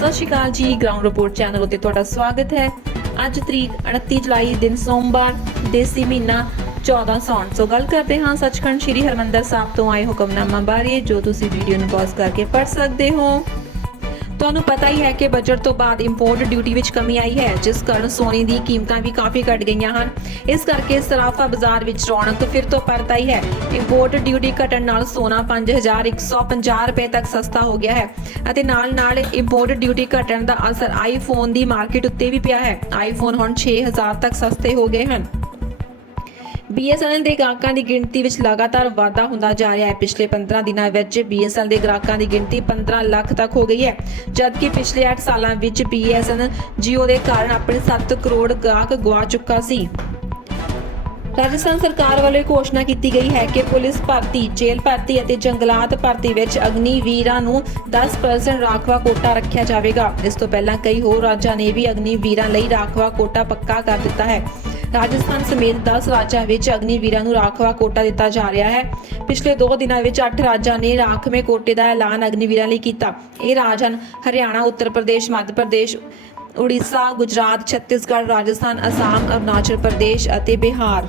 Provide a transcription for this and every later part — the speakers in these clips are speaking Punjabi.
ਸਤਿ ਸ਼੍ਰੀ ਅਕਾਲ ਜੀ ਗਰਾਊਂਡ ਰਿਪੋਰਟ ਚੈਨਲ ਉਤੇ ਤੁਹਾਡਾ ਸਵਾਗਤ ਹੈ। ਅੱਜ ਤਰੀਕ 29 ਜੁਲਾਈ ਦਿਨ ਸੋਮਵਾਰ, ਦੇਸੀ ਮਹੀਨਾ 14 ਸੌਣ ਸੋ ਗੱਲ ਕਰਦੇ ਹਾਂ ਸੱਚਖੰਡ ਸ੍ਰੀ ਹਰਮੰਦਰ ਸਾਹਿਬ ਤੋਂ ਆਏ ਹੁਕਮਨਾਮਾ ਬਾਰੇ, ਜੋ ਤੁਸੀਂ ਵੀਡੀਓ ਨੂੰ ਪੌਜ਼ ਕਰਕੇ ਪੜ੍ਹ ਸਕਦੇ ਹੋ। ਤੁਹਾਨੂੰ ਪਤਾ ਹੀ ਹੈ ਕਿ ਬਜਟ ਤੋਂ ਬਾਅਦ ਇੰਪੋਰਟ ਡਿਊਟੀ ਵਿੱਚ ਕਮੀ ਆਈ ਹੈ, ਜਿਸ ਕਾਰਨ ਸੋਨੇ ਦੀ ਕੀਮਤਾਂ ਵੀ ਕਾਫੀ ਘਟ ਗਈਆਂ ਹਨ। ਇਸ ਕਰਕੇ ਸਰਾਫਾ ਬਾਜ਼ਾਰ ਵਿੱਚ ਰੌਣਕ ਫਿਰ ਤੋਂ ਪਰਤ ਆਈ ਹੈ। ਇੰਪੋਰਟ ਡਿਊਟੀ ਘਟਣ ਨਾਲ ਸੋਨਾ 5150 ਰੁਪਏ ਤੱਕ ਸਸਤਾ ਹੋ ਗਿਆ ਹੈ ਅਤੇ ਨਾਲ-ਨਾਲ ਇੰਪੋਰਟ ਡਿਊਟੀ ਘਟਣ ਦਾ ਅਸਰ ਆਈਫੋਨ ਦੀ ਮਾਰਕੀਟ ਉੱਤੇ ਵੀ ਪਿਆ ਹੈ। ਆਈਫੋਨ ਹੁਣ 6000 ਤੱਕ ਸਸਤੇ ਹੋ ਗਏ ਹਨ। BSNL ਦੇ ਗ੍ਰਾਹਕਾਂ ਦੀ ਗਿਣਤੀ ਵਿੱਚ ਲਗਾਤਾਰ ਵਾਧਾ ਹੁੰਦਾ ਜਾ ਰਿਹਾ ਹੈ। ਪਿਛਲੇ 15 ਦਿਨਾਂ ਵਿੱਚ BSNL ਦੇ ਗ੍ਰਾਹਕਾਂ ਦੀ ਗਿਣਤੀ 15 ਲੱਖ ਤੱਕ ਹੋ ਗਈ ਹੈ। ਜਦਕਿ ਪਿਛਲੇ 8 ਸਾਲਾਂ ਵਿੱਚ BSNL Jio ਦੇ ਕਾਰਨ ਆਪਣੇ 7 ਕਰੋੜ ਗ੍ਰਾਹਕ ਗਵਾ ਚੁੱਕਾ ਸੀ। ਰਾਜਸਥਾਨ ਸਰਕਾਰ ਵੱਲੋਂ ਘੋਸ਼ਣਾ ਕੀਤੀ ਗਈ ਹੈ ਕਿ ਪੁਲਿਸ ਭਰਤੀ, ਜੇਲ੍ਹ ਭਰਤੀ ਅਤੇ ਜੰਗਲਾਤ ਭਰਤੀ ਵਿੱਚ ਅਗਨੀਵੀਰਾਂ ਨੂੰ 10% ਰਾਖਵਾ ਕੋਟਾ ਰੱਖਿਆ ਜਾਵੇਗਾ। ਇਸ ਤੋਂ ਪਹਿਲਾਂ ਕਈ ਹੋਰ ਰਾਜਾਂ ਨੇ ਵੀ ਅਗਨੀ ਵੀਰਾਂ ਲਈ ਰਾਖਵਾ ਕੋਟਾ ਪੱਕਾ ਕਰ ਦਿੱਤਾ ਹੈ। ਰਾਜਸਥਾਨ ਸਮੇਤ 10 ਰਾਜਾਂ ਵਿੱਚ ਅਗਨੀਵੀਰਾਂ ਨੂੰ ਰਾਖਵਾ ਕੋਟਾ ਦਿੱਤਾ ਜਾ ਰਿਹਾ ਹੈ। ਪਿਛਲੇ 2 ਦਿਨਾਂ ਵਿੱਚ 8 ਰਾਜਾਂ ਨੇ ਰਾਖਵੇਂ ਕੋਟੇ ਦਾ ਐਲਾਨ ਅਗਨੀਵੀਰਾਂ ਲਈ ਕੀਤਾ। ਇਹ ਰਾਜ ਹਨ ਹਰਿਆਣਾ, ਉੱਤਰ ਪ੍ਰਦੇਸ਼, ਮੱਧ ਪ੍ਰਦੇਸ਼, ਉੜੀਸਾ, ਗੁਜਰਾਤ, ਛੱਤੀਸਗੜ੍ਹ, ਰਾਜਸਥਾਨ, ਅਸਾਮ, ਅਰੁਣਾਚਲ ਪ੍ਰਦੇਸ਼ ਅਤੇ ਬਿਹਾਰ।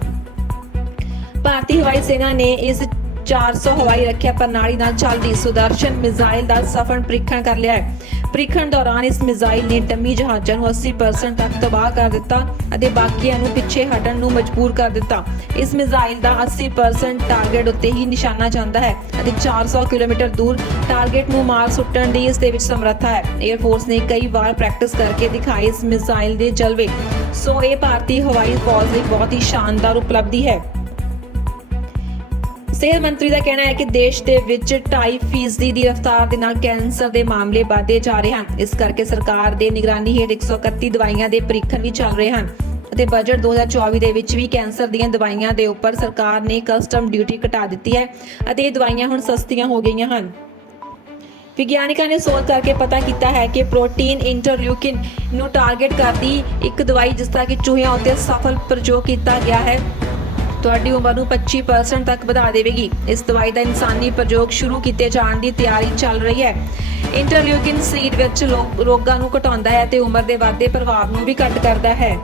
ਭਾਰਤੀ ਹਵਾਈ ਸੈਨਾ ਨੇ ਇਸ 400 ਹਵਾਈ ਰੱਖਿਆ ਪ੍ਰਣਾਲੀ ਨਾਲ ਚੱਲਦੀ ਸੁਦਰਸ਼ਨ ਮਿਜ਼ਾਈਲ ਦਾ ਸਫਲ ਪ੍ਰੀਖਣ ਕਰ ਲਿਆ ਹੈ। ਪ੍ਰੀਖਣ ਦੌਰਾਨ ਇਸ ਮਿਜ਼ਾਈਲ ਨੇ ਡੰਮੀ ਜਹਾਜ਼ਾਂ ਨੂੰ 80% ਤੱਕ ਤਬਾਹ ਕਰ ਦਿੱਤਾ। ਅਤੇ ਬਾਕੀਆਂ ਨੂੰ ਪਿੱਛੇ ਹਟਣ ਨੂੰ ਮਜਬੂਰ ਕਰ ਦਿੱਤਾ। ਇਸ ਮਿਜ਼ਾਈਲ ਦਾ 80% ਟਾਰਗੇਟ ਉੱਤੇ ਹੀ ਨਿਸ਼ਾਨਾ ਜਾਂਦਾ ਹੈ ਅਤੇ 400 ਕਿਲੋਮੀਟਰ ਦੂਰ ਟਾਰਗੇਟ ਨੂੰ ਮਾਰ ਸੁੱਟਣ ਦੀ ਇਸ ਦੇ ਵਿੱਚ ਸਮਰੱਥਾ ਹੈ। 에ਅਰ ਫੋਰਸ ਨੇ ਕਈ ਵਾਰ ਪ੍ਰੈਕਟਿਸ ਕਰਕੇ ਦਿਖਾਏ ਇਸ ਮਿਜ਼ਾਈਲ ਦੇ ਜਲਵੇ। ਸੋ ਇਹ ਭਾਰਤੀ ਹਵਾਈ ਫੌਜ ਲਈ ਬਹੁਤ ਹੀ ਸ਼ਾਨਦਾਰ ਉਪਲਬਧੀ ਹੈ। ਸਿਹਤ ਮੰਤਰੀ ਦਾ ਕਹਿਣਾ ਹੈ ਕਿ ਦੇਸ਼ ਦੇ ਵਿੱਚ 2.5% ਦੀ ਰਫ਼ਤਾਰ ਦੇ ਨਾਲ ਕੈਂਸਰ ਦੇ ਮਾਮਲੇ ਵਧਦੇ ਜਾ ਰਹੇ ਹਨ। ਇਸ ਕਰਕੇ ਸਰਕਾਰ ਦੇ ਨਿਗਰਾਨੀ ਹੇਠ 131 ਦਵਾਈਆਂ ਦੇ ਪ੍ਰੀਖਣ ਵੀ ਚੱਲ ਰਹੇ ਹਨ ਅਤੇ ਬਜਟ 2024 ਦੇ ਵਿੱਚ ਵੀ ਕੈਂਸਰ ਦੀਆਂ ਦਵਾਈਆਂ ਦੇ ਉੱਪਰ ਸਰਕਾਰ ਨੇ ਕਸਟਮ ਡਿਊਟੀ ਘਟਾ ਦਿੱਤੀ ਹੈ ਅਤੇ ਇਹ ਦਵਾਈਆਂ ਹੁਣ ਸਸਤੀਆਂ ਹੋ ਗਈਆਂ ਹਨ। ਵਿਗਿਆਨਿਕਾਂ ਨੇ ਸੋਧ ਕਰਕੇ ਪਤਾ ਕੀਤਾ ਹੈ ਕਿ ਪ੍ਰੋਟੀਨ ਇੰਟਰਲਿਊਕਿਨ ਨੂੰ ਟਾਰਗੇਟ ਕਰਦੀ ਇੱਕ ਦਵਾਈ ਜਿਸ ਦਾ ਕਿ ਚੂਹਿਆਂ ਉੱਤੇ ਸਫਲ ਪ੍ਰਯੋਗ ਕੀਤਾ ਗਿਆ ਹੈ। ਤੁਹਾਡੀ ਉਮਰ ਨੂੰ 25% ਤੱਕ ਵਧਾ ਦੇਵੇਗੀ। ਇਸ ਦਵਾਈ ਦਾ ਇਨਸਾਨੀ ਪ੍ਰਯੋਗ ਸ਼ੁਰੂ ਕੀਤੇ ਜਾਣ ਦੀ ਤਿਆਰੀ ਚੱਲ ਰਹੀ ਹੈ। ਇੰਟਰਲਿਊਕਿਨ ਸਰੀਰ ਵਿੱਚ ਲੋ- ਰੋਗਾਂ ਨੂੰ ਘਟਾਉਂਦਾ ਹੈ ਤੇ ਉਮਰ ਦੇ ਵਾਧੇ ਪ੍ਰਭਾਵ ਨੂੰ ਵੀ ਘੱਟ ਕਰਦਾ ਹੈ।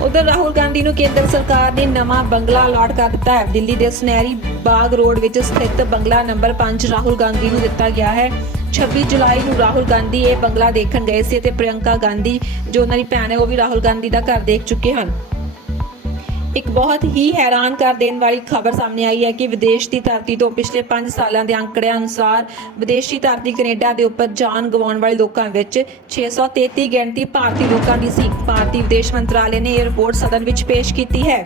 ਉਧਰ ਰਾਹੁਲ ਗਾਂਧੀ ਨੂੰ ਕੇਂਦਰ ਸਰਕਾਰ ਨੇ ਨਵਾਂ ਬੰਗਲਾ ਅਲਾਟ ਕਰ ਦਿੱਤਾ ਹੈ। ਦਿੱਲੀ ਦੇ ਸੁਨਹਿਰੀ ਬਾਗ ਰੋਡ ਵਿੱਚ ਸਥਿਤ ਬੰਗਲਾ ਨੰਬਰ 5 ਰਾਹੁਲ ਗਾਂਧੀ ਨੂੰ ਦਿੱਤਾ ਗਿਆ ਹੈ। 26 ਜੁਲਾਈ ਨੂੰ ਰਾਹੁਲ ਗਾਂਧੀ ਇਹ ਬੰਗਲਾ ਦੇਖਣ ਗਏ ਸੀ ਤੇ ਪ੍ਰਿਯੰਕਾ ਗਾਂਧੀ, ਜੋ ਉਹਨਾਂ ਦੀ ਭੈਣ ਹੈ, ਉਹ ਵੀ ਰਾਹੁਲ ਗਾਂਧੀ ਦਾ ਘਰ ਦੇਖ ਚੁੱਕੇ ਹਨ। ਇੱਕ ਬਹੁਤ ਹੀ ਹੈਰਾਨ ਕਰ ਦੇਣ ਵਾਲੀ ਖਬਰ ਸਾਹਮਣੇ ਆਈ ਹੈ ਕਿ ਵਿਦੇਸ਼ ਦੀ ਧਰਤੀ ਤੋਂ ਪਿਛਲੇ 5 ਸਾਲਾਂ ਦੇ ਅੰਕੜਿਆਂ ਅਨੁਸਾਰ ਵਿਦੇਸ਼ੀ ਧਰਤੀ ਕੈਨੇਡਾ ਦੇ ਉੱਪਰ ਜਾਨ ਗਵਾਉਣ ਵਾਲੇ ਲੋਕਾਂ ਵਿੱਚ 633 ਗਿਣਤੀ ਭਾਰਤੀ ਲੋਕਾਂ ਦੀ ਸੀ। ਭਾਰਤੀ ਵਿਦੇਸ਼ ਮੰਤਰਾਲੇ ਨੇ ਇਹ ਰਿਪੋਰਟ ਸਦਨ ਵਿੱਚ ਪੇਸ਼ ਕੀਤੀ ਹੈ।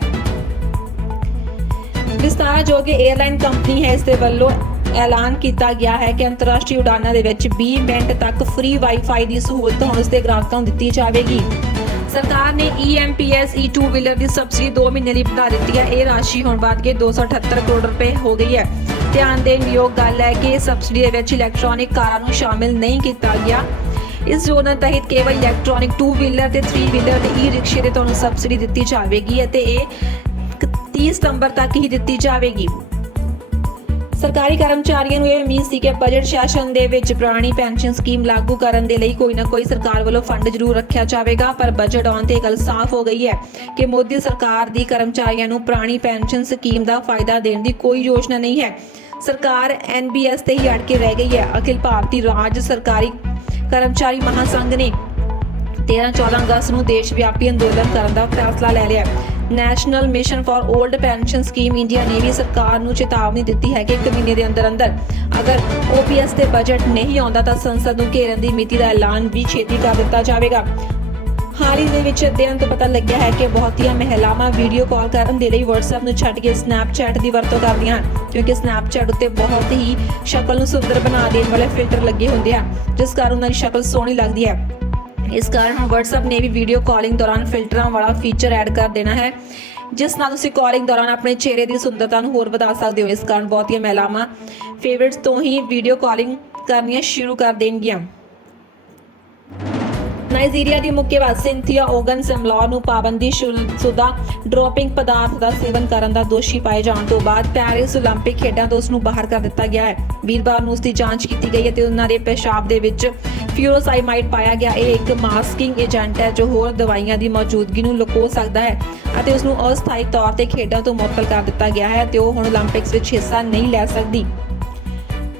ਵਿਸਤਾਰਾ ਜੋ ਕਿ 에ਅਰਲਾਈਨ ਕੰਪਨੀ ਹੈ, ਇਸ ਦੇ ਵੱਲੋਂ ਐਲਾਨ ਕੀਤਾ ਗਿਆ ਹੈ ਕਿ ਅੰਤਰਰਾਸ਼ਟਰੀ ਉਡਾਨਾਂ ਦੇ ਵਿੱਚ 20 ਮਿੰਟ ਤੱਕ ਫ੍ਰੀ ਵਾਈਫਾਈ ਦੀ ਸਹੂਲਤ ਹੁਣ ਉਸ ਦੇ ਗ੍ਰਾਹਕਾਂ ਨੂੰ ਦਿੱਤੀ ਜਾਵੇਗੀ। ਸਰਕਾਰ ਨੇ E EMPS E2 ਵੀਲਰ ਦੀ ਸਬਸਿਡੀ 2 ਮਹੀਨੇ ਲਈ ਵਧਾ ਦਿੱਤੀ ਹੈ। ਇਹ ਰਾਸ਼ੀ ਹੁਣ ਵੱਧ ਕੇ 278 ਕਰੋੜ ਰੁਪਏ ਹੋ ਗਈ ਹੈ। ਧਿਆਨ ਦੇਣ ਯੋਗ ਗੱਲ ਹੈ ਕਿ ਇਸ ਸਬਸਿਡੀ ਦੇ ਵਿੱਚ ਇਲੈਕਟ੍ਰੋਨਿਕ ਕਾਰਾਂ ਨੂੰ ਸ਼ਾਮਿਲ ਨਹੀਂ ਕੀਤਾ ਗਿਆ। ਇਸ ਯੋਜਨਾ ਤਹਿਤ ਕੇਵਲ ਇਲੈਕਟ੍ਰੋਨਿਕ 2 ਵੀਲਰ ਤੇ 3 ਵੀਲਰ ਤੇ ਈ ਰਿਕਸ਼ੇ ਤੇ ਤੁਹਾਨੂੰ ਸਬਸਿਡੀ ਦਿੱਤੀ ਜਾਵੇਗੀ ਅਤੇ ਇਹ 30 ਸਤੰਬਰ ਤੱਕ ਹੀ ਦਿੱਤੀ ਜਾਵੇਗੀ। ਸਰਕਾਰੀ ਕਰਮਚਾਰੀਆਂ ਨੂੰ ਇਹ ਉਮੀਦ ਸੀ ਕਿ ਬਜਟ ਸੈਸ਼ਨ ਦੇ ਵਿੱਚ ਪੁਰਾਣੀ ਪੈਨਸ਼ਨ ਸਕੀਮ ਲਾਗੂ ਕਰਨ ਦੇ ਲਈ ਕੋਈ ਨਾ ਕੋਈ ਸਰਕਾਰ ਵੱਲੋਂ ਫੰਡ ਜ਼ਰੂਰ ਰੱਖਿਆ ਜਾਵੇਗਾ, ਪਰ ਬਜਟ ਆਉਣ ਤੇ ਗੱਲ ਸਾਫ਼ ਹੋ ਗਈ ਹੈ ਕਿ ਮੋਦੀ ਸਰਕਾਰ ਦੀ ਕਰਮਚਾਰੀਆਂ ਨੂੰ ਪੁਰਾਣੀ ਪੈਨਸ਼ਨ ਸਕੀਮ ਦਾ ਫਾਇਦਾ ਦੇਣ ਦੀ ਕੋਈ ਯੋਜਨਾ ਨਹੀਂ ਹੈ। ਸਰਕਾਰ ਐਨਬੀਐਸ ਤੇ ਹੀ ਅੜ ਕੇ ਰਹਿ ਗਈ ਹੈ। ਅਖਿਲ ਭਾਰਤੀ ਰਾਜ ਸਰਕਾਰੀ ਕਰਮਚਾਰੀ ਮਹਾਸੰਘ ਨੇ 13-14 ਅਗਸਤ ਨੂੰ ਦੇਸ਼ ਵਿਆਪੀ ਅੰਦੋਲਨ ਕਰਨ ਦਾ ਫੈਸਲਾ ਲੈ ਲਿਆ national mission for old pension scheme India ਨੇ ਵੀ ਸਰਕਾਰ ਨੂੰ ਚੇਤਾਵਨੀ ਦਿੱਤੀ ਹੈ ਕਿ ਇੱਕ ਮਹੀਨੇ ਦੇ ਅੰਦਰ ਅੰਦਰ ਅਗਰ ਓਪੀਐਸ ਤੇ ਬਜਟ ਨਹੀਂ ਆਉਂਦਾ ਤਾਂ ਸੰਸਦ ਨੂੰ ਘੇਰਨ ਦੀ ਮਿਤੀ ਦਾ ਐਲਾਨ ਵੀ ਛੇਤੀ ਕਰ ਦਿੱਤਾ ਜਾਵੇਗਾ। ਹਾਲ ਹੀ ਦੇ ਵਿੱਚ ਅਧਿਐਨ ਤੋਂ ਪਤਾ ਲੱਗਿਆ ਹੈ ਕਿ ਬਹੁਤੀਆਂ ਮਹਿਲਾਵਾਂ ਵੀਡੀਓ ਕਾਲ ਕਰਨ ਦੇ ਲਈ WhatsApp ਨੂੰ ਛੱਡ ਕੇ Snapchat ਦੀ ਵਰਤੋਂ ਕਰਦੀਆਂ ਹਨ, ਕਿਉਂਕਿ Snapchat ਉੱਤੇ ਬਹੁਤ ਹੀ ਸ਼ਕਲ ਨੂੰ ਸੁੰਦਰ ਬਣਾ ਦੇਣ ਵਾਲੇ ਫਿਲਟਰ ਲੱਗੇ ਹੁੰਦੇ ਹਨ ਜਿਸ ਕਾਰਨ ਉਹਨਾਂ ਦੀ ਸ਼ਕਲ ਸੋਹਣੀ ਲੱਗਦੀ ਹੈ। ਇਸ ਕਾਰਨ ਹੁਣ WhatsApp ਨੇ ਵੀ ਵੀਡੀਓ ਕਾਲਿੰਗ ਦੌਰਾਨ ਫਿਲਟਰਾਂ ਵਾਲਾ ਫੀਚਰ ਐਡ ਕਰ ਦੇਣਾ ਹੈ। ਜਿਸ ਨਾਲ ਤੁਸੀਂ ਕਾਲਿੰਗ ਦੌਰਾਨ ਆਪਣੇ ਚਿਹਰੇ ਦੀ ਸੁੰਦਰਤਾ ਨੂੰ ਹੋਰ ਵਧਾ ਸਕਦੇ ਹੋ। ਇਸ ਕਾਰਨ ਬਹੁਤੀਆਂ ਮਹਿਲਾਵਾਂ ਫੇਵਰਿਟਸ ਤੋਂ ਹੀ ਵੀਡੀਓ ਕਾਲਿੰਗ ਕਰਨੀਆਂ ਸ਼ੁਰੂ ਕਰ ਦੇਣਗੀਆਂ। ਨਾਈਜੀਰੀਆ ਦੀ ਮੁੱਕੇਬਾਜ਼ ਸਿੰਥੀਆ ਓਗਨ ਸਮਲੌ ਨੂੰ ਪਾਬੰਦੀ ਸ਼ੁਲ, ਸ਼ੁਦਾ ਡ੍ਰੌਪਿੰਗ ਪਦਾਰਥ ਦਾ ਸੇਵਨ ਕਰਨ ਦਾ ਦੋਸ਼ੀ ਪਾਏ ਜਾਣ ਤੋਂ ਬਾਅਦ ਪੈਰਿਸ 올림픽 ਖੇਡਾਂ ਤੋਂ ਉਸ ਨੂੰ ਬਾਹਰ ਕਰ ਦਿੱਤਾ ਗਿਆ ਹੈ। ਵੀਰਵਾਰ ਨੂੰ ਉਸ ਦੀ ਜਾਂਚ ਕੀਤੀ ਗਈ ਹੈ ਤੇ ਉਹਨਾਂ ਦੇ ਪੇਸ਼ਾਬ ਦੇ ਵਿੱਚ ਫਿਊਰੋਸਾਈਮਾਈਡ ਪਾਇਆ ਗਿਆ। ਇਹ ਇੱਕ ਮਾਸਕਿੰਗ ਏਜੰਟ ਹੈ ਜੋ ਹੋਰ ਦਵਾਈਆਂ ਦੀ ਮੌਜੂਦਗੀ ਨੂੰ ਲੁਕੋ ਸਕਦਾ ਹੈ ਅਤੇ ਉਸ ਨੂੰ ਅਸਥਾਈ ਤੌਰ ਤੇ ਖੇਡਾਂ ਤੋਂ ਮੁਅੱਤਲ ਕਰ ਦਿੱਤਾ ਗਿਆ ਹੈ ਤੇ ਉਹ ਹੁਣ 올림픽ਸ ਵਿੱਚ ਹਿੱਸਾ ਨਹੀਂ ਲੈ ਸਕਦੀ।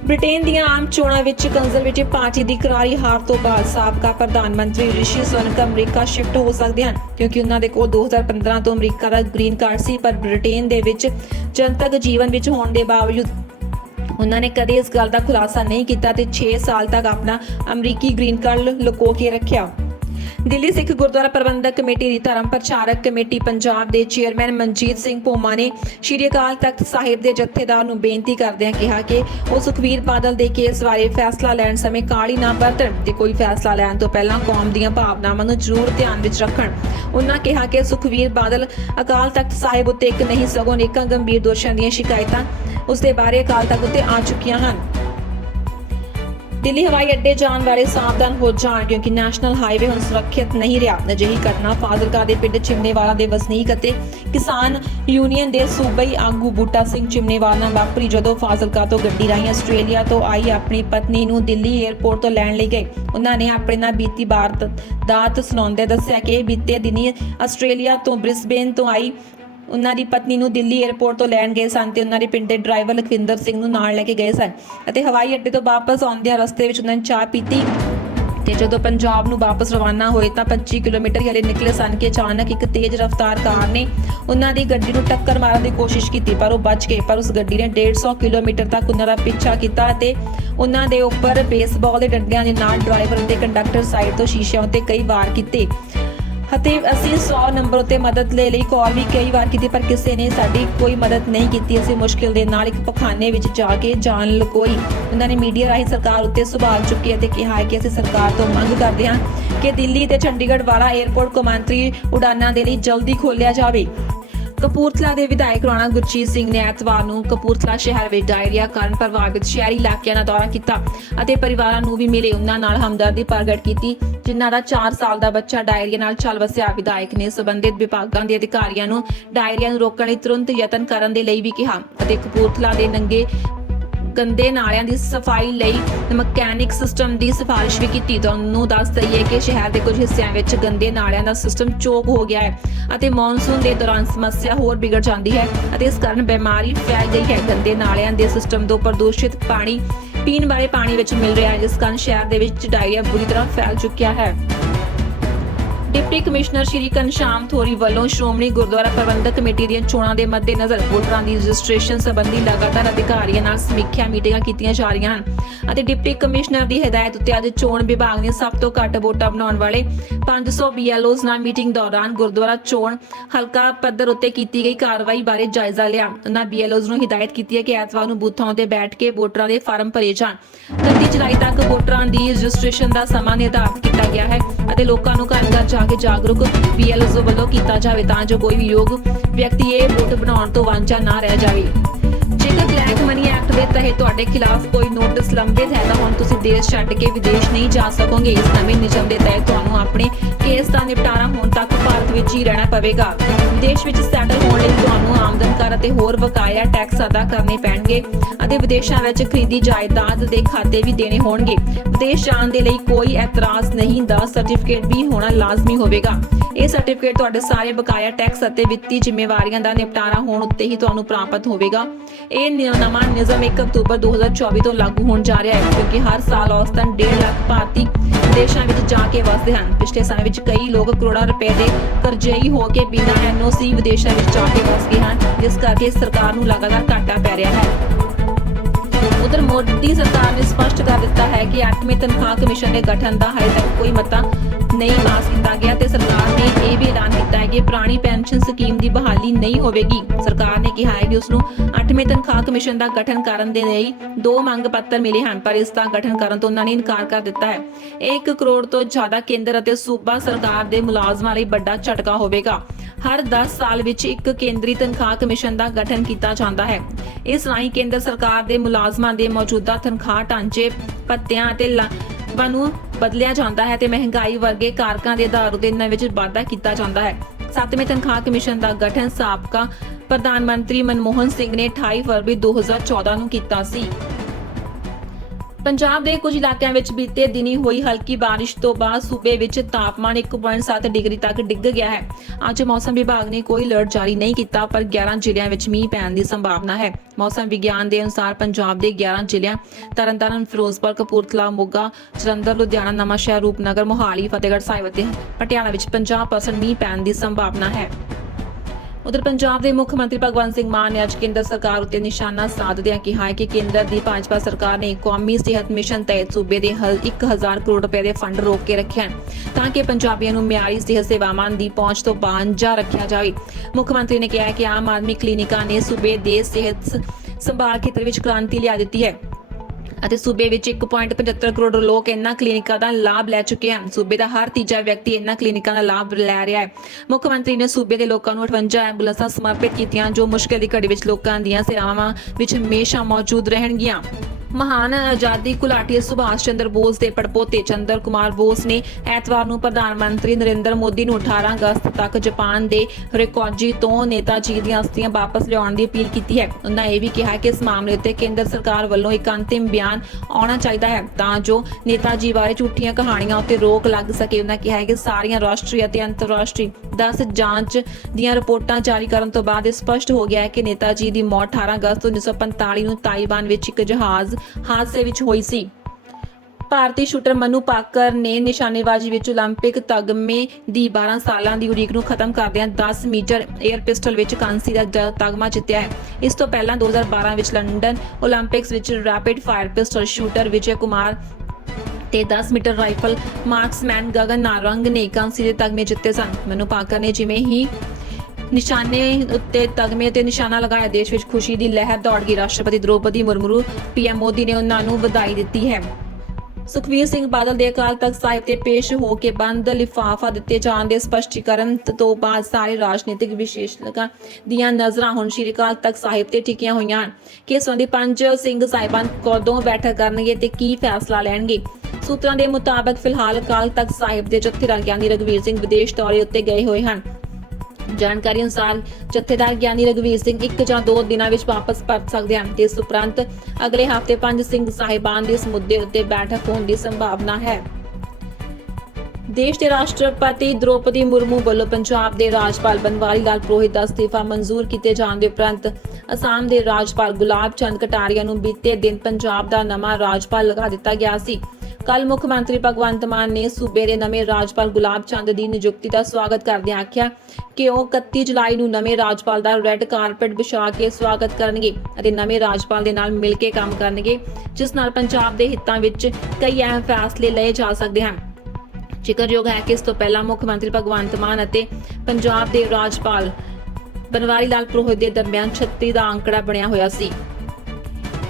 ਬ੍ਰਿਟੇਨ ਦੀਆਂ ਆਮ ਚੋਣਾਂ ਵਿੱਚ ਕੰਜ਼ਰਵੇਟਿਵ ਪਾਰਟੀ ਦੀ ਕਰਾਰੀ ਹਾਰ ਤੋਂ ਬਾਅਦ ਸਾਬਕਾ ਪ੍ਰਧਾਨ ਮੰਤਰੀ ਰਿਸ਼ੀ ਸੁਨਕ ਅਮਰੀਕਾ ਸ਼ਿਫਟ ਹੋ ਸਕਦੇ ਹਨ, ਕਿਉਂਕਿ ਉਹਨਾਂ ਦੇ ਕੋਲ 2015 ਤੋਂ ਅਮਰੀਕਾ ਦਾ ਗ੍ਰੀਨ ਕਾਰਡ ਸੀ, ਪਰ ਬ੍ਰਿਟੇਨ ਦੇ ਵਿੱਚ ਜਨਤਕ ਜੀਵਨ ਵਿੱਚ ਹੋਣ ਦੇ ਬਾਵਜੂਦ ਉਹਨਾਂ ਨੇ ਕਦੇ ਇਸ ਗੱਲ ਦਾ ਖੁਲਾਸਾ ਨਹੀਂ ਕੀਤਾ ਤੇ 6 ਸਾਲ ਤੱਕ ਆਪਣਾ ਅਮਰੀਕੀ ਗ੍ਰੀਨ ਕਾਰਡ ਲੁਕੋ ਕੇ ਰੱਖਿਆ। ਦਿੱਲੀ ਸਿੱਖ ਗੁਰਦੁਆਰਾ ਪ੍ਰਬੰਧਕ ਕਮੇਟੀ ਦੀ ਧਰਮ ਪ੍ਰਚਾਰਕ ਕਮੇਟੀ ਪੰਜਾਬ ਦੇ ਚੇਅਰਮੈਨ ਮਨਜੀਤ ਸਿੰਘ ਭੋਮਾ ਨੇ ਸ਼੍ਰੀ ਅਕਾਲ ਤਖਤ ਸਾਹਿਬ ਦੇ ਜਥੇਦਾਰ ਨੂੰ ਬੇਨਤੀ ਕਰਦਿਆਂ ਕਿਹਾ ਕਿ ਉਹ ਸੁਖਵੀਰ ਬਾਦਲ ਦੇ ਕੇਸ ਬਾਰੇ ਫੈਸਲਾ ਲੈਣ ਸਮੇਂ ਕਾਲੀ ਨਾ ਵਰਤਣ ਤੇ ਕੋਈ ਫੈਸਲਾ ਲੈਣ ਤੋਂ ਪਹਿਲਾਂ ਕੌਮ ਦੀਆਂ ਭਾਵਨਾਵਾਂ ਨੂੰ ਜ਼ਰੂਰ ਧਿਆਨ ਵਿੱਚ ਰੱਖਣ। ਉਨ੍ਹਾਂ ਕਿਹਾ ਕਿ ਸੁਖਵੀਰ ਬਾਦਲ ਅਕਾਲ ਤਖਤ ਸਾਹਿਬ ਉੱਤੇ ਇੱਕ ਨਹੀਂ ਸਗੋਂ ਅਨੇਕਾਂ ਗੰਭੀਰ ਦੋਸ਼ਾਂ ਦੀਆਂ ਸ਼ਿਕਾਇਤਾਂ ਉਸ ਦੇ ਬਾਰੇ ਅਕਾਲ ਤਖਤ ਉੱਤੇ ਆ ਚੁੱਕੀਆਂ ਹਨ। ਦਿੱਲੀ ਹਵਾਈ ਅੱਡੇ ਜਾਣ ਵਾਲੇ ਸਾਵਧਾਨ ਹੋ ਜਾਣ ਕਿਉਂਕਿ ਨੈਸ਼ਨਲ ਹਾਈਵੇ ਹੁਣ ਸੁਰੱਖਿਅਤ ਨਹੀਂ ਰਿਹਾ। ਅਜਿਹੀ ਘਟਨਾ ਫਾਜ਼ਿਲਕਾ ਦੇ ਪਿੰਡ ਚਿਮਨੇਵਾਲਾ ਦੇ ਵਸਨੀਕ ਅਤੇ ਕਿਸਾਨ ਯੂਨੀਅਨ ਦੇ ਸੂਬਈ ਆਗੂ ਬੂਟਾ ਸਿੰਘ ਚਿਮਨੇਵਾਲਾ ਨਾਲ ਵਾਪਰੀ ਜਦੋਂ ਫਾਜ਼ਿਲਕਾ ਤੋਂ ਗੱਡੀ ਰਾਹੀਂ ਆਸਟ੍ਰੇਲੀਆ ਤੋਂ ਆਈ ਆਪਣੀ ਪਤਨੀ ਨੂੰ ਦਿੱਲੀ 에ਅਰਪੋਰਟ ਤੋਂ ਲੈਣ ਲਈ ਗਏ। ਉਹਨਾਂ ਨੇ ਆਪਣੇ ਨਾਲ ਬੀਤੀ ਬਾਰ ਦਾਤ ਸੁਣਾਉਂਦੇ ਦੱਸਿਆ ਕਿ ਬੀਤੇ ਦਿਨੀ ਆਸਟ੍ਰੇਲੀਆ ਤੋਂ ਬ੍ਰਿਸਬੇਨ ਤੋਂ ਆਈ ਉਹਨਾਂ ਦੀ ਪਤਨੀ ਨੂੰ ਦਿੱਲੀ 에ਅਰਪੋਰਟ ਤੋਂ ਲੈਣ ਗਏ ਸਨ ਤੇ ਉਹਨਾਂ ਦੇ ਪਿੰਡ ਦੇ ਡਰਾਈਵਰ ਲਖਵਿੰਦਰ ਸਿੰਘ ਨੂੰ ਨਾਲ ਲੈ ਕੇ ਗਏ ਸਨ ਅਤੇ ਹਵਾਈ ਅੱਡੇ ਤੋਂ ਵਾਪਸ ਆਉਂਦਿਆਂ ਰਸਤੇ ਵਿੱਚ ਉਹਨਾਂ ਨੇ ਚਾਹ ਪੀਤੀ। ਤੇ ਜਦੋਂ ਪੰਜਾਬ ਨੂੰ ਵਾਪਸ ਰਵਾਨਾ ਹੋਏ ਤਾਂ 25 ਕਿਲੋਮੀਟਰ ਹੀ ਹਲੇ ਨਿਕਲੇ ਸਨ ਕਿ ਅਚਾਨਕ ਇੱਕ ਤੇਜ਼ ਰਫ਼ਤਾਰ ਕਾਰ ਨੇ ਉਹਨਾਂ ਦੀ ਗੱਡੀ ਨੂੰ ਟੱਕਰ ਮਾਰਨ ਦੀ ਕੋਸ਼ਿਸ਼ ਕੀਤੀ, ਪਰ ਉਹ ਬਚ ਗਏ। ਪਰ ਉਸ ਗੱਡੀ ਨੇ 150 ਕਿਲੋਮੀਟਰ ਤੱਕ ਉਹਨਾਂ ਦਾ ਪਿੱਛਾ ਕੀਤਾ ਅਤੇ ਉਹਨਾਂ ਦੇ ਉੱਪਰ ਬੇਸਬਾਲ ਦੇ ਡੰਡਿਆਂ ਦੇ ਨਾਲ ਡਰਾਈਵਰ ਅਤੇ ਕੰਡਕਟਰ ਸਾਈਡ ਤੋਂ ਸ਼ੀਸ਼ਿਆਂ ਉੱਤੇ ਕਈ ਵਾਰ ਕੀਤੇ। ਅਤੇ ਅਸੀਂ 100 ਨੰਬਰ ਉੱਤੇ ਮਦਦ ਲੈ ਲਈ ਕਾਲ ਵੀ ਕਈ ਵਾਰ ਕੀਤੀ, ਪਰ ਕਿਸੇ ਨੇ ਸਾਡੀ ਕੋਈ ਮਦਦ ਨਹੀਂ ਕੀਤੀ। ਅਸੀਂ ਮੁਸ਼ਕਿਲ ਦੇ ਨਾਲ ਇੱਕ ਪਖਾਨੇ ਵਿੱਚ ਜਾ ਕੇ ਜਾਨ ਲੁਕੋਈ। ਉਹਨਾਂ ਨੇ ਮੀਡੀਆ ਰਾਹੀਂ ਸਰਕਾਰ ਉੱਤੇ ਸਵਾਲ ਚੁੱਕੇ ਅਤੇ ਕਿਹਾ ਹੈ ਕਿ ਅਸੀਂ ਸਰਕਾਰ ਤੋਂ ਮੰਗ ਕਰਦੇ ਹਾਂ ਕਿ ਦਿੱਲੀ ਤੇ ਚੰਡੀਗੜ੍ਹ ਵਾਲਾ 에ਅਰਪੋਰਟ ਕੌਮਾਂਤਰੀ ਉਡਾਨਾਂ ਦੇ ਲਈ ਜਲਦੀ ਖੋਲ੍ਹਿਆ ਜਾਵੇ। ਕਪੂਰਥਲਾ ਦੇ ਵਿਧਾਇਕ ਰਾਣਾ ਗੁਰਜੀਤ ਸਿੰਘ ਨੇ ਐਤਵਾਰ ਨੂੰ ਕਪੂਰਥਲਾ ਸ਼ਹਿਰ ਵਿੱਚ ਡਾਇਰੀਆ ਕਾਰਨ ਪ੍ਰਭਾਵਿਤ ਸ਼ਹਿਰੀ ਇਲਾਕਿਆਂ ਦਾ ਦੌਰਾ ਕੀਤਾ ਅਤੇ ਪਰਿਵਾਰਾਂ ਨੂੰ ਵੀ ਮਿਲੇ ਉਹਨਾਂ ਨਾਲ ਹਮਦਰਦੀ ਪ੍ਰਗਟ ਕੀਤੀ, ਜਿਨ੍ਹਾਂ ਦਾ 4 ਸਾਲ ਦਾ ਬੱਚਾ ਡਾਇਰੀਆ ਨਾਲ ਚੱਲ ਵਸਿਆ। ਵਿਧਾਇਕ ਨੇ ਸਬੰਧਿਤ ਵਿਭਾਗਾਂ ਦੇ ਅਧਿਕਾਰੀਆਂ ਨੂੰ ਡਾਇਰੀਆ ਨੂੰ ਰੋਕਣ ਲਈ ਤੁਰੰਤ ਯਤਨ ਕਰਨ ਦੇ ਲਈ ਵੀ ਕਿਹਾ ਅਤੇ ਕਪੂਰਥਲਾ ਦੇ ਨੰਗੇ ਗੰਦੇ ਨਾਲਿਆਂ ਦੀ ਸਫ਼ਾਈ ਲਈ ਮਕੈਨਿਕ ਸਿਸਟਮ ਦੀ ਸਿਫਾਰਿਸ਼ ਵੀ ਕੀਤੀ। ਤੁਹਾਨੂੰ ਦੱਸ ਦਈਏ ਕਿ ਸ਼ਹਿਰ ਦੇ ਕੁਝ ਹਿੱਸਿਆਂ ਵਿੱਚ ਗੰਦੇ ਨਾਲਿਆਂ ਦਾ ਸਿਸਟਮ ਚੋਕ ਹੋ ਗਿਆ ਹੈ ਅਤੇ ਮੌਨਸੂਨ ਦੇ ਦੌਰਾਨ ਸਮੱਸਿਆ ਹੋਰ ਵਿਗੜ ਜਾਂਦੀ ਹੈ ਅਤੇ ਇਸ ਕਾਰਨ ਬਿਮਾਰੀ ਫੈਲ ਗਈ ਹੈ। ਗੰਦੇ ਨਾਲਿਆਂ ਦੇ ਸਿਸਟਮ ਤੋਂ ਪ੍ਰਦੂਸ਼ਿਤ ਪਾਣੀ ਪੀਣ ਵਾਲੇ ਪਾਣੀ ਵਿੱਚ ਮਿਲ ਰਿਹਾ ਹੈ, ਜਿਸ ਕਾਰਨ ਸ਼ਹਿਰ ਦੇ ਵਿੱਚ ਡਾਇਰੀਆ ਬੁਰੀ ਤਰ੍ਹਾਂ ਫੈਲ ਚੁੱਕਿਆ ਹੈ। ਡਿਪਟੀ ਕਮਿਸ਼ਨਰ ਸ਼੍ਰੀ ਘਨਸ਼ਾਮ ਥੋਰੀ ਵੱਲੋਂ ਸ਼੍ਰੋਮਣੀ ਗੁਰਦੁਆਰਾ ਪ੍ਰਬੰਧਕ ਕਮੇਟੀ ਦੀਆਂ ਚੋਣਾਂ ਦੇ ਮੱਦੇਨਜ਼ਰ ਵੋਟਰਾਂ ਦੀ ਰਜਿਸਟ੍ਰੇਸ਼ਨ ਸੰਬੰਧੀ ਲਗਾਤਾਰ ਅਧਿਕਾਰੀਆਂ ਨਾਲ ਸਮੀਖਿਆ ਮੀਟਿੰਗਾਂ ਕੀਤੀਆਂ ਜਾ ਰਹੀਆਂ ਹਨ ਅਤੇ ਡਿਪਟੀ ਕਮਿਸ਼ਨਰ ਦੀ ਹਦਾਇਤ ਉੱਤੇ ਅੱਜ ਚੋਣ ਵਿਭਾਗ ਨੇ ਸਭ ਤੋਂ ਘੱਟ ਵੋਟਾਂ ਬਣਾਉਣ ਵਾਲੇ 500 BLOs ਨਾਲ ਮੀਟਿੰਗ ਦੌਰਾਨ ਗੁਰਦੁਆਰਾ ਚੋਣ ਹਲਕਾ ਪੱਧਰ ਉੱਤੇ ਕੀਤੀ ਗਈ ਕਾਰਵਾਈ ਬਾਰੇ ਜਾਇਜ਼ਾ ਲਿਆ। ਉਹਨਾਂ BLOs ਨੂੰ ਹਦਾਇਤ ਕੀਤੀ ਹੈ ਕਿ ਐਤਵਾਰ ਨੂੰ ਬੂਥਾਂ ਉੱਤੇ ਬੈਠ ਕੇ ਵੋਟਰਾਂ ਦੇ ਫਾਰਮ ਭਰੇ ਜਾਣ। 31 ਜੁਲਾਈ ਤੱਕ ਵੋਟਰਾਂ ਦੀ ਰਜਿਸਟ੍ਰੇਸ਼ਨ ਦਾ ਸਮਾਂ ਨਿਰਧਾਰਤ ਕੀਤਾ ਗਿਆ ਹੈ ਅਤੇ ਲੋਕਾਂ ਨੂੰ ਘਰ ਘਰ ਜਾ ਕੇ ਜਾਗਰੂਕ BLOs ਵੱਲੋਂ ਕੀਤਾ ਜਾਵੇ ਤਾਂ ਜੋ ਕੋਈ ਵੀ ਯੋਗ ਵਿਅਕਤੀ ਇਹ ਵੋਟ ਬਣਾਉਣ ਤੋਂ ਵਾਂਝਾ ਨਾ ਰਹਿ ਜਾਵੇ। ਜੇਕਰ ਬਲੈਕ ਮਨੀ ਐਕਟ ਦੇ ਤਹਿਤ ਤੁਹਾਡੇ ਖਿਲਾਫ ਕੋਈ ਨੋਟਿਸ ਲੰਬਿਤ ਹੈ, ਤਾਂ ਹੁਣ ਤੁਸੀਂ ਦੇਸ਼ ਛੱਡ ਕੇ ਵਿਦੇਸ਼ ਨਹੀਂ ਜਾ ਸਕੋਗੇ। ਇਸ ਨਵੇਂ ਨਿਯਮ ਦੇ ਤਹਿਤ ਤੁਹਾਨੂੰ ਆਪਣੇ ਕੇਸ ਦਾ ਨਿਪਟਾਰਾ ਹੋਣ ਤੱਕ ਭਾਰਤ ਵਿੱਚ ਹੀ ਰਹਿਣਾ ਪਵੇਗਾ। ਵਿਦੇਸ਼ ਵਿੱਚ ਸੈਟਲ ਹੋਣ ਲਈ ਤੁਹਾਨੂੰ ਆਮਦਨ ਕਰ ਅਤੇ ਹੋਰ ਬਕਾਇਆ ਟੈਕਸ ਅਦਾ ਕਰਨੇ ਪੈਣਗੇ ਅਤੇ ਵਿਦੇਸ਼ਾਂ ਵਿੱਚ ਖਰੀਦੀ ਜਾਇਦਾਦ ਦੇ ਖਾਤੇ ਵੀ ਦੇਣੇ ਹੋਣਗੇ। ਵਿਦੇਸ਼ ਜਾਣ ਦੇ ਲਈ ਕੋਈ ਇਤਰਾਜ਼ ਨਹੀਂ ਦਾ ਸਰਟੀਫਿਕੇਟ ਵੀ ਹੋਣਾ ਲਾਜ਼ਮੀ ਹੋਵੇਗਾ। ਇਹ ਸਰਟੀਫਿਕੇਟ ਤੁਹਾਡੇ ਸਾਰੇ ਬਕਾਇਆ ਟੈਕਸ ਅਤੇ ਵਿੱਤੀ ਜ਼ਿੰਮੇਵਾਰੀਆਂ ਦਾ ਨਿਪਟਾਰਾ ਹੋਣ ਉੱਤੇ ਹੀ ਤੁਹਾਨੂੰ ਪ੍ਰਾਪਤ ਹੋਵੇਗਾ। ਇਹ ਨਿ- ਨਵਾਂ ਨਿਯਮ 1 ਅਕਤੂਬਰ 2024 ਤੋਂ ਲਾਗੂ ਹੋਣ ਜਾ ਰਿਹਾ ਹੈ, ਕਿਉਂਕਿ ਹਰ ਸਾਲ ਔਸਤਨ 1.5 ਲੱਖ ਭਾਰਤੀ ਵਿਦੇਸ਼ਾਂ ਵਿੱਚ ਜਾ ਕੇ ਵਸਦੇ ਹਨ। ਪਿਛਲੇ ਸਮੇਂ ਵਿੱਚ ਕਈ ਲੋਕ ਕਰੋੜਾਂ ਰੁਪਏ ਦੇ ਕਰਜ਼ਈ ਹੋ ਕੇ ਬਿਨਾਂ ਐਨਓਸੀ ਵਿਦੇਸ਼ਾਂ ਵਿੱਚ ਜਾ ਕੇ ਵਸ ਗਏ ਹਨ, ਜਿਸ ਕਰਕੇ ਸਰਕਾਰ ਨੂੰ ਲਗਾਤਾਰ ਘਾਟਾ ਪੈ ਰਿਹਾ ਹੈ। ਉਧਰ ਮੋਦੀ ਸਰਕਾਰ ਨੇ ਸਪਸ਼ਟ ਕਰ ਦਿੱਤਾ ਹੈ ਕਿ 8ਵੀਂ ਤਨਖਾਹ ਕਮਿਸ਼ਨ ਦੇ ਗਠਨ ਦਾ ਹਾਲੇ ਤੱਕ ਕੋਈ ਮਤਾ ਨਹੀਂ ਪਾਸ ਕੀਤਾ ਗਿਆ ਤੇ ਸਰਕਾਰ ਨੇ ਇਹ ਵੀ ਐਲਾਨ ਕੀਤਾ ਹੈ ਕਿ ਪੁਰਾਣੀ ਪੈਨਸ਼ਨ ਸਕੀਮ ਦੀ ਬਹਾਲੀ ਨਹੀਂ ਹੋਵੇਗੀ। ਸਰਕਾਰ ਨੇ ਕਿਹਾ ਹੈ ਕਿ ਉਸ ਨੂੰ 8ਵੀਂ ਤਨਖਾਹ ਕਮਿਸ਼ਨ ਦਾ ਗਠਨ ਕਰਨ ਦੇ ਲਈ ਦੋ ਮੰਗ ਪੱਤਰ ਮਿਲੇ ਹਨ, ਪਰ ਇਸ ਦਾ ਗਠਨ ਕਰਨ ਤੋਂ ਉਹਨਾਂ ਨੇ ਇਨਕਾਰ ਕਰ ਦਿੱਤਾ ਹੈ। 1 ਕਰੋੜ ਤੋਂ ਜ਼ਿਆਦਾ ਕੇਂਦਰ ਅਤੇ ਸੂਬਾ ਸਰਕਾਰ ਦੇ ਮੁਲਾਜ਼ਮਾਂ ਲਈ ਵੱਡਾ ਝਟਕਾ ਹੋਵੇਗਾ। ਹਰ 10 ਸਾਲ ਵਿੱਚ ਇੱਕ ਕੇਂਦਰੀ ਤਨਖਾਹ ਕਮਿਸ਼ਨ ਦਾ ਗਠਨ ਕੀਤਾ ਜਾਂਦਾ ਹੈ। ਇਸ ਰਾਹੀਂ ਕੇਂਦਰ ਸਰਕਾਰ ਦੇ ਮੁਲਾਜ਼ਮਾਂ ਦੇ ਮੌਜੂਦਾ ਤਨਖਾਹ ਢਾਂਚੇ ਪੱਤਿਆਂ ਅਤੇ ਲਾਭਾਂ ਬਦਲਿਆ ਜਾਂਦਾ ਹੈ ਤੇ ਮਹਿੰਗਾਈ ਵਰਗੇ ਕਾਰਕਾਂ ਦੇ ਆਧਾਰ ਉੱਤੇ ਇਹਨਾਂ ਵਿੱਚ ਵਾਧਾ ਕੀਤਾ ਜਾਂਦਾ ਹੈ। ਸੱਤਵੇਂ ਤਨਖਾਹ ਕਮਿਸ਼ਨ ਦਾ ਗਠਨ ਸਾਬਕਾ ਪ੍ਰਧਾਨ ਮੰਤਰੀ ਮਨਮੋਹਨ ਸਿੰਘ ਨੇ 28 ਫਰਵਰੀ 2014 ਨੂੰ ਕੀਤਾ ਸੀ। ਪੰਜਾਬ ਦੇ ਕੁਝ ਇਲਾਕਿਆਂ ਵਿੱਚ ਬੀਤੇ ਦਿਨੀ ਹੋਈ ਹਲਕੀ ਬਾਰਿਸ਼ ਤੋਂ ਬਾਅਦ ਸੂਬੇ ਵਿੱਚ ਤਾਪਮਾਨ 1.7 ਡਿਗਰੀ ਤੱਕ ਡਿੱਗ ਗਿਆ ਹੈ। ਅੱਜ ਮੌਸਮ ਵਿਭਾਗ ਨੇ ਕੋਈ ਅਲਰਟ ਜਾਰੀ ਨਹੀਂ ਕੀਤਾ, ਪਰ 11 ਜ਼ਿਲ੍ਹਿਆਂ ਵਿੱਚ ਮੀਂਹ ਪੈਣ ਦੀ ਸੰਭਾਵਨਾ ਹੈ। ਮੌਸਮ ਵਿਗਿਆਨ ਦੇ ਅਨੁਸਾਰ ਪੰਜਾਬ ਦੇ 11 ਜ਼ਿਲ੍ਹਿਆਂ ਤਰਨਤਾਰਨ, ਫਿਰੋਜ਼ਪੁਰ, ਕਪੂਰਥਲਾ, ਮੋਗਾ, ਜਲੰਧਰ, ਲੁਧਿਆਣਾ, ਨਵਾਂਸ਼ਹਿਰ, ਰੂਪਨਗਰ, ਮੋਹਾਲੀ, ਫਤਿਹਗੜ੍ਹ ਸਾਹਿਬ ਅਤੇ ਪਟਿਆਲਾ ਵਿੱਚ 50% ਮੀਂਹ ਪੈਣ ਦੀ ਸੰਭਾਵਨਾ ਹੈ। ਉਧਰ ਪੰਜਾਬ ਦੇ ਮੁੱਖ ਮੰਤਰੀ ਭਗਵੰਤ ਸਿੰਘ ਮਾਨ ਨੇ ਅੱਜ ਕੇਂਦਰ ਸਰਕਾਰ ਉੱਤੇ ਨਿਸ਼ਾਨਾ ਸਾਧਦਿਆਂ ਕਿਹਾ ਹੈ ਕਿ ਕੇਂਦਰ ਦੀ ਭਾਜਪਾ ਸਰਕਾਰ ਨੇ ਕੌਮੀ ਸਿਹਤ ਮਿਸ਼ਨ ਤਹਿਤ ਸੂਬੇ ਦੇ ਹਲ 1000 ਕਰੋੜ ਰੁਪਏ ਦੇ ਫੰਡ ਰੋਕ ਕੇ ਰੱਖੇ ਹਨ ਤਾਂ ਕਿ ਪੰਜਾਬੀਆਂ ਨੂੰ ਮਿਆਰੀ ਸਿਹਤ ਸੇਵਾਵਾਂ ਦੀ ਪਹੁੰਚ ਤੋਂ ਬਾਂਝਾ ਰੱਖਿਆ ਜਾਵੇ। ਮੁੱਖ ਮੰਤਰੀ ਨੇ ਕਿਹਾ ਕਿ ਆਮ ਆਦਮੀ ਕਲੀਨਿਕਾਂ ਨੇ ਸੂਬੇ ਦੇ ਸਿਹਤ ਸੰਭਾਲ ਖੇਤਰ ਵਿੱਚ ਕ੍ਰਾਂਤੀ ਲਿਆ ਦਿੱਤੀ ਹੈ। ਅਤੇ ਸੂਬੇ ਵਿੱਚ 1.75 ਕਰੋੜ ਲੋਕ ਇਹਨਾਂ ਕਲੀਨਿਕਾਂ ਦਾ ਲਾਭ ਲੈ ਚੁੱਕੇ ਹਨ। ਸੂਬੇ ਦਾ ਹਰ ਤੀਜਾ ਵਿਅਕਤੀ ਇਹਨਾਂ ਕਲੀਨਿਕਾਂ ਦਾ ਲਾਭ ਲੈ ਰਿਹਾ ਹੈ। ਮੁੱਖ ਮੰਤਰੀ ਨੇ ਸੂਬੇ ਦੇ ਲੋਕਾਂ ਨੂੰ 58 ਐਂਬੂਲੈਂਸਾਂ ਸਮਰਪਿਤ ਕੀਤੀਆਂ ਜੋ ਮੁਸ਼ਕਲ ਦੀ ਘੜੀ ਵਿੱਚ ਲੋਕਾਂ ਦੀਆਂ ਸੇਵਾਵਾਂ ਵਿੱਚ ਹਮੇਸ਼ਾ ਮੌਜੂਦ ਰਹਿਣਗੀਆਂ। ਮਹਾਨ ਆਜ਼ਾਦੀ ਘੁਲਾਟੀ ਸੁਭਾਸ਼ ਚੰਦਰ ਬੋਸ ਦੇ ਪੜਪੋਤੇ ਚੰਦਰ ਕੁਮਾਰ ਬੋਸ ਨੇ ਐਤਵਾਰ ਨੂੰ ਪ੍ਰਧਾਨ ਮੰਤਰੀ ਨਰਿੰਦਰ ਮੋਦੀ ਨੂੰ 18 ਅਗਸਤ ਤੱਕ ਜਾਪਾਨ ਦੇ ਰਿਕੋਜੀ ਤੋਂ ਨੇਤਾਜੀ ਦੀਆਂ ਅਸਥੀਆਂ ਵਾਪਸ ਲਿਆਉਣ ਦੀ ਅਪੀਲ ਕੀਤੀ ਹੈ। ਉਹਨਾਂ ਇਹ ਵੀ ਕਿਹਾ ਕਿ ਇਸ ਮਾਮਲੇ ਉੱਤੇ ਕੇਂਦਰ ਸਰਕਾਰ ਵੱਲੋਂ ਇੱਕ ਅੰਤਿਮ ਬਿਆਨ ਆਉਣਾ ਚਾਹੀਦਾ ਹੈ ਤਾਂ ਜੋ ਨੇਤਾਜੀ ਬਾਰੇ ਝੂਠੀਆਂ ਕਹਾਣੀਆਂ ਉੱਤੇ ਰੋਕ ਲੱਗ ਸਕੇ। ਉਹਨਾਂ ਕਿਹਾ ਹੈ ਕਿ ਸਾਰੀਆਂ ਰਾਸ਼ਟਰੀ ਅਤੇ ਅੰਤਰਰਾਸ਼ਟਰੀ 10 ਜਾਂਚ ਦੀਆਂ ਰਿਪੋਰਟਾਂ ਜਾਰੀ ਕਰਨ ਤੋਂ ਬਾਅਦ ਇਹ ਸਪਸ਼ਟ ਹੋ ਗਿਆ ਹੈ ਕਿ ਨੇਤਾਜੀ ਦੀ ਮੌਤ 18 ਅਗਸਤ 1945 ਨੂੰ ਤਾਈਵਾਨ ਵਿੱਚ ਇੱਕ ਜਹਾਜ਼ ਹਾਦਸੇ ਵਿੱਚ ਹੋਈ ਸੀ। ਭਾਰਤੀ ਸ਼ੂਟਰ ਮਨੂ ਪਾਕਰ ਨੇ ਨਿਸ਼ਾਨੇਬਾਜ਼ੀ ਵਿੱਚ 올림픽 ਤਗਮੇ ਦੀ 12 ਸਾਲਾਂ ਦੀ ਉਡੀਕ ਨੂੰ ਖਤਮ ਕਰਦਿਆਂ 10 ਮੀਟਰ 에ਅਰ ਪਿਸਟਲ ਵਿੱਚ ਕਾਂਸੀ ਦਾ ਤਗਮਾ ਜਿੱਤਿਆ ਹੈ। ਇਸ ਤੋਂ ਪਹਿਲਾਂ 2012 ਵਿੱਚ ਲੰਡਨ 올림픽ਸ ਵਿੱਚ rapid fire pistol shooter Vijay Kumar ਤੇ 10 metre rifle marksman Gagan Narang ਨੇ ਕਾਂਸੀ ਦੇ ਤਗਮੇ ਜਿੱਤੇ ਸਨ। ਮਨੂ ਪਾਕਰ ਨੇ ਜਿਵੇਂ ਹੀ ਨਿਸ਼ਾਨੇ ਉੱਤੇ ਤਗਮੇ ਤੇ ਨਿਸ਼ਾਨਾ ਲਗਾਇਆ। ਦੇਸ਼ ਵਿੱਚ ਖੁਸ਼ੀ ਦੀ ਲਹਿਰ ਦੌੜ ਗਈ। ਰਾਸ਼ਟਰਪਤੀ ਦ੍ਰੋਪਦੀ ਮੁਰਮੂ ਪੀਐਮ ਮੋਦੀ ਨੇ ਉਹਨਾਂ ਨੂੰ ਵਧਾਈ ਦਿੱਤੀ ਹੈ। ਸੁਖਵੀਰ ਸਿੰਘ ਬਾਦਲ ਦੇ ਅਕਾਲ ਤਖਤ ਸਾਹਿਬ ਤੇ ਪੇਸ਼ ਹੋ ਕੇ ਬੰਦ ਲਿਫਾਫਾ ਦਿੱਤੇ ਜਾਣ ਦੇ ਸਪਸ਼ਟੀਕਰਨ ਤੋਂ ਬਾਅਦ ਸਾਰੇ ਰਾਜਨੀਤਿਕ ਵਿਸ਼ੇਸ਼ਣਾਂ ਦੀਆਂ ਨਜ਼ਰਾਂ ਹੁਣ ਸ਼੍ਰੀ ਅਕਾਲ ਤਖਤ ਸਾਹਿਬ ਤੇ ਟਿਕੀਆਂ ਹੋਈਆਂ ਹਨ। ਕਿ ਇਸ ਪੰਜ ਸਿੰਘ ਸਾਹਿਬਾਨ ਕਦੋਂ ਬੈਠਕ ਕਰਨਗੇ ਤੇ ਕੀ ਫੈਸਲਾ ਲੈਣਗੇ? ਸੂਤਰਾਂ ਦੇ ਮੁਤਾਬਕ, ਫਿਲਹਾਲ ਅਕਾਲ ਤਖਤ ਸਾਹਿਬ ਦੇ ਜਥੇਦਾਰ ਗਿਆਨੀ ਰਗਵੀਰ ਸਿੰਘ ਵਿਦੇਸ਼ ਦੌਰੇ ਉੱਤੇ ਗਏ ਹੋਏ ਹਨ। ਜਾਣਕਾਰੀ ਅਨੁਸਾਰ ਜਥੇਦਾਰ ਗਿਆਨੀ ਰਗਵੀਰ ਸਿੰਘ ਇੱਕ ਜਾਂ ਦੋ ਦਿਨਾਂ ਵਿੱਚ ਵਾਪਸ ਪਰਤ ਸਕਦੇ ਹਨ ਤੇ ਇਸ ਉਪਰੰਤ ਅਗਲੇ ਹਫ਼ਤੇ ਪੰਜ ਸਿੰਘ ਸਾਹਿਬਾਨ ਦੇ ਇਸ ਮੁੱਦੇ ਉੱਤੇ ਬੈਠਕ ਹੋਣ ਦੀ ਸੰਭਾਵਨਾ ਹੈ। ਦੇਸ਼ ਦੇ ਰਾਸ਼ਟਰਪਤੀ ਦ੍ਰੋਪਦੀ ਮੁਰਮੂ ਵੱਲੋਂ ਪੰਜਾਬ ਦੇ ਰਾਜਪਾਲ ਬਨਵਾਰੀ ਲਾਲ ਪੁਰੋਹਿਤ ਦਾ ਅਸਤੀਫਾ ਮਨਜ਼ੂਰ ਕੀਤੇ ਜਾਣ ਦੇ ਉਪਰੰਤ ਅਸਾਮ ਦੇ ਰਾਜਪਾਲ ਗੁਲਾਬ ਚੰਦ ਕਟਾਰੀਆ ਨੂੰ ਬੀਤੇ ਦਿਨ ਪੰਜਾਬ ਦਾ ਨਵਾਂ ਰਾਜਪਾਲ ਲਗਾ ਦਿੱਤਾ ਗਿਆ ਸੀ। ਕੱਲ ਮੁੱਖ ਮੰਤਰੀ ਭਗਵੰਤ ਮਾਨ ਨੇ ਸੂਬੇ ਦੇ ਨਵੇਂ ਰਾਜਪਾਲ ਗੁਲਾਬ ਚੰਦ ਦੀ ਨਿਯੁਕਤੀ ਦਾ ਸਵਾਗਤ ਕਰਦਿਆਂ ਆਖਿਆ ਕਿ ਉਹ 31 ਜੁਲਾਈ ਨੂੰ ਨਵੇਂ ਰਾਜਪਾਲ ਦਾ ਰੈੱਡ ਕਾਰਪਟ ਵਿਛਾ ਕੇ ਸਵਾਗਤ ਕਰਨਗੇ ਅਤੇ ਨਵੇਂ ਰਾਜਪਾਲ ਦੇ ਨਾਲ ਮਿਲ ਕੇ ਕੰਮ ਕਰਨਗੇ, ਜਿਸ ਨਾਲ ਪੰਜਾਬ ਦੇ ਹਿੱਤਾਂ ਵਿੱਚ ਕਈ ਅਹਿਮ ਫੈਸਲੇ ਲਏ ਜਾ ਸਕਦੇ ਹਨ। ਜ਼ਿਕਰਯੋਗ ਹੈ ਕਿ ਇਸ ਤੋਂ ਪਹਿਲਾਂ ਮੁੱਖ ਮੰਤਰੀ ਭਗਵੰਤ ਮਾਨ ਅਤੇ ਪੰਜਾਬ ਦੇ ਰਾਜਪਾਲ ਬਨਵਾਰੀ ਲਾਲ ਪੁਰੋਹਿਤ ਦੇ ਦਰਮਿਆਨ 36 ਦਾ ਅੰਕੜਾ ਬਣਿਆ ਹੋਇਆ ਸੀ।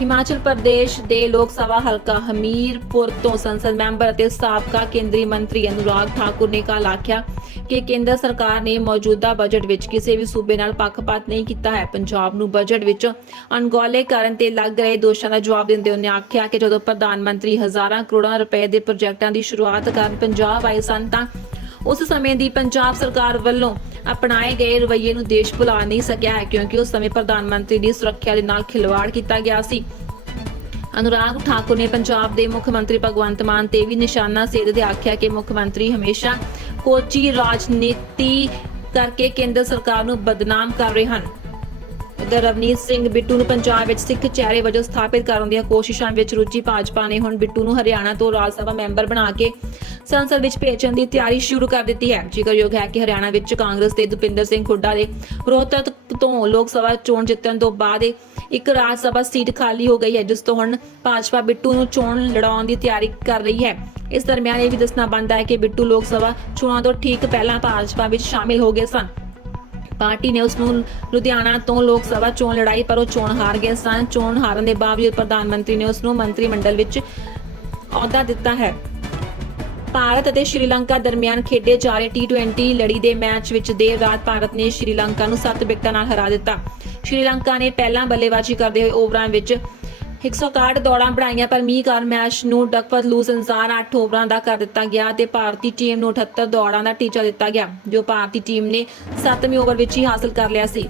ਹਿਮਾਚਲ ਪ੍ਰਦੇਸ਼ ਦੇ ਲੋਕ ਸਭਾ ਹਲਕਾ ਹਮੀਰਪੁਰ ਤੋਂ ਸੰਸਦ ਮੈਂਬਰ ਅਤੇ ਸਾਬਕਾ ਕੇਂਦਰੀ ਮੰਤਰੀ ਅਨੁਰਾਗ ਠਾਕੁਰ ਨੇ ਕੱਲ੍ਹ ਆਖਿਆ ਕਿ ਕੇਂਦਰ ਸਰਕਾਰ ਨੇ ਮੌਜੂਦਾ ਬਜਟ ਵਿੱਚ ਕਿਸੇ ਵੀ ਸੂਬੇ ਨਾਲ ਪੱਖਪਾਤ ਨਹੀਂ ਕੀਤਾ ਹੈ। ਪੰਜਾਬ ਨੂੰ ਬਜਟ ਵਿੱਚ ਅਣਗੌਲੇ ਕਰਨ ਤੇ ਲੱਗ ਰਹੇ ਦੋਸ਼ਾਂ ਦਾ ਜਵਾਬ ਦਿੰਦੇ ਉਹਨੇ ਆਖਿਆ ਕਿ ਜਦੋਂ ਪ੍ਰਧਾਨ ਮੰਤਰੀ ਹਜ਼ਾਰਾਂ ਕਰੋੜਾਂ ਰੁਪਏ ਦੇ ਪ੍ਰੋਜੈਕਟਾਂ ਦੀ ਸ਼ੁਰੂਆਤ ਕਰਨ ਪੰਜਾਬ ਆਏ ਸਨ ਤਾਂ ਉਸ ਸਮੇਂ ਦੀ ਪੰਜਾਬ ਸਰਕਾਰ ਵੱਲੋਂ ਅਪਣਾਏ ਗਏ ਰਵੱਈਏ ਨੂੰ ਦੇਸ਼ ਭੁਲਾ ਨਹੀਂ ਸਕਿਆ ਹੈ ਕਿਉਂਕਿ ਉਸ ਸਮੇਂ ਪ੍ਰਧਾਨ ਮੰਤਰੀ ਦੀ ਸੁਰੱਖਿਆ ਦੇ ਨਾਲ ਖਿਲਵਾੜ ਕੀਤਾ ਗਿਆ ਸੀ। ਅਨੁਰਾਗ ਠਾਕੁਰ ਨੇ ਪੰਜਾਬ ਦੇ ਮੁੱਖ ਮੰਤਰੀ ਭਗਵੰਤ ਮਾਨ ਤੇ ਵੀ ਨਿਸ਼ਾਨਾ ਸਾਧਦੇ ਆਖਿਆ ਕਿ ਮੁੱਖ ਮੰਤਰੀ ਹਮੇਸ਼ਾ ਕੋਚੀ ਰਾਜਨੀਤੀ ਕਰਕੇ ਕੇਂਦਰ ਸਰਕਾਰ ਨੂੰ ਬਦਨਾਮ ਕਰ ਰਹੇ ਹਨ। ਉਧਰ ਰਵਨੀਤ ਸਿੰਘ ਬਿੱਟੂ ਨੂੰ ਪੰਜਾਬ ਵਿੱਚ ਸਿੱਖ ਚਿਹਰੇ ਵਜੋਂ ਸਥਾਪਿਤ ਕਰਨ ਦੀਆਂ ਕੋਸ਼ਿਸ਼ਾਂ ਵਿੱਚ ਰੁੱਝੀ ਭਾਜਪਾ ਨੇ ਹੁਣ ਬਿੱਟੂ ਨੂੰ ਹਰਿਆਣਾ ਤੋਂ ਰਾਜ ਸਭਾ ਮੈਂਬਰ ਬਣਾ ਕੇ ਸੰਸਦ ਵਿੱਚ ਭੇਜਣ ਦੀ ਤਿਆਰੀ ਸ਼ੁਰੂ ਕਰ ਦਿੱਤੀ ਹੈ। ਜ਼ਿਕਰਯੋਗ ਹੈ ਕਿ ਹਰਿਆਣਾ ਵਿੱਚ ਕਾਂਗਰਸ ਦੇ ਦੁਪਿੰਦਰ ਸਿੰਘ ਹੁੱਡਾ ਦੇ ਰੋਹਤਕ ਤੋਂ ਲੋਕ ਸਭਾ ਚੋਣ ਜਿੱਤਣ ਤੋਂ ਬਾਅਦ ਇੱਕ ਰਾਜ ਸਭਾ ਸੀਟ ਖਾਲੀ ਹੋ ਗਈ ਹੈ, ਜਿਸ ਤੋਂ ਹੁਣ ਭਾਜਪਾ ਬਿੱਟੂ ਨੂੰ ਚੋਣ ਲੜਾਉਣ ਦੀ ਤਿਆਰੀ ਕਰ ਰਹੀ ਹੈ। ਇਸ ਦਰਮਿਆਨ ਇਹ ਵੀ ਦੱਸਣਾ ਬਣਦਾ ਹੈ ਕਿ ਬਿੱਟੂ ਲੋਕ ਸਭਾ ਚੋਣਾਂ ਤੋਂ ਠੀਕ ਪਹਿਲਾਂ ਭਾਜਪਾ ਵਿੱਚ ਸ਼ਾਮਿਲ ਹੋ ਗਏ ਸਨ। ਪਾਰਟੀ ਨੇ ਉਸ ਨੂੰ ਲੁਧਿਆਣਾ ਤੋਂ ਲੋਕ ਸਭਾ ਚੋਣ ਲੜਾਈ ਪਰ ਉਹ ਚੋਣ ਹਾਰ ਗਏ ਸਨ। ਚੋਣ ਹਾਰਨ ਦੇ ਬਾਵਜੂਦ ਪ੍ਰਧਾਨ ਮੰਤਰੀ ਨੇ ਉਸ ਨੂੰ ਮੰਤਰੀ ਮੰਡਲ ਵਿੱਚ ਅਹੁਦਾ ਦਿੱਤਾ ਹੈ। ਭਾਰਤ ਅਤੇ ਸ਼੍ਰੀਲੰਕਾ ਦਰਮਿਆਨ ਖੇਡੇ ਜਾ ਰਹੇ T20 ਲੜੀ ਦੇ ਮੈਚ ਵਿੱਚ ਦੇਰ ਰਾਤ ਭਾਰਤ ਨੇ ਸ਼੍ਰੀਲੰਕਾ ਨੂੰ 7 ਵਿਕਟਾਂ ਨਾਲ ਹਰਾ ਦਿੱਤਾ। ਸ਼੍ਰੀਲੰਕਾ ਨੇ ਪਹਿਲਾਂ ਬੱਲੇਬਾਜ਼ੀ ਕਰਦੇ ਹੋਏ ਓਵਰਾਂ ਵਿੱਚ 161 ਦੌੜਾਂ ਬਣਾਈਆਂ, ਪਰ ਮੀਂਹ ਕਾਰਨ ਮੈਚ ਨੂੰ ਡਕਵਤ ਲੂਸ ਅਨਸਾਰ 8 ਓਵਰਾਂ ਦਾ ਕਰ ਦਿੱਤਾ ਗਿਆ ਤੇ ਭਾਰਤੀ ਟੀਮ ਨੂੰ 78 ਦੌੜਾਂ ਦਾ ਟੀਚਾ ਦਿੱਤਾ ਗਿਆ, ਜੋ ਭਾਰਤੀ ਟੀਮ ਨੇ 7ਵੇਂ ਓਵਰ ਵਿੱਚ ਹੀ ਹਾਸਲ ਕਰ ਲਿਆ ਸੀ।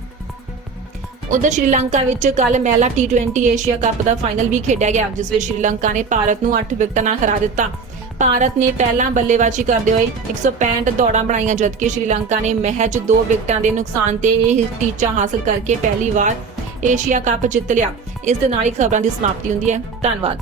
ਉਧਰ ਸ਼੍ਰੀਲੰਕਾ ਵਿੱਚ ਕੱਲ ਮਹਿਲਾ T20 ਏਸ਼ੀਆ ਕੱਪ ਦਾ ਫਾਈਨਲ ਵੀ ਖੇਡਿਆ ਗਿਆ, ਜਿਸ ਵਿੱਚ ਸ਼੍ਰੀਲੰਕਾ ਨੇ ਭਾਰਤ ਨੂੰ 8 ਵਿਕਟਾਂ ਨਾਲ ਹਰਾ ਦਿੱਤਾ। ਭਾਰਤ ਨੇ ਪਹਿਲਾਂ ਬੱਲੇਬਾਜ਼ੀ ਕਰਦੇ ਹੋਏ 165 ਦੌੜਾਂ ਬਣਾਈਆਂ, ਜਦਕਿ ਸ਼੍ਰੀਲੰਕਾ ਨੇ ਮਹਿਜ 2 ਵਿਕਟਾਂ ਦੇ ਨੁਕਸਾਨ ਤੇ ਇਹ ਟੀਚਾ ਹਾਸਲ ਕਰਕੇ ਪਹਿਲੀ ਵਾਰ ਏਸ਼ੀਆ ਕੱਪ ਜਿੱਤ ਲਿਆ। ਇਸ ਦੇ ਨਾਲ ਹੀ ਖਬਰਾਂ ਦੀ ਸਮਾਪਤੀ ਹੁੰਦੀ ਹੈ। ਧੰਨਵਾਦ।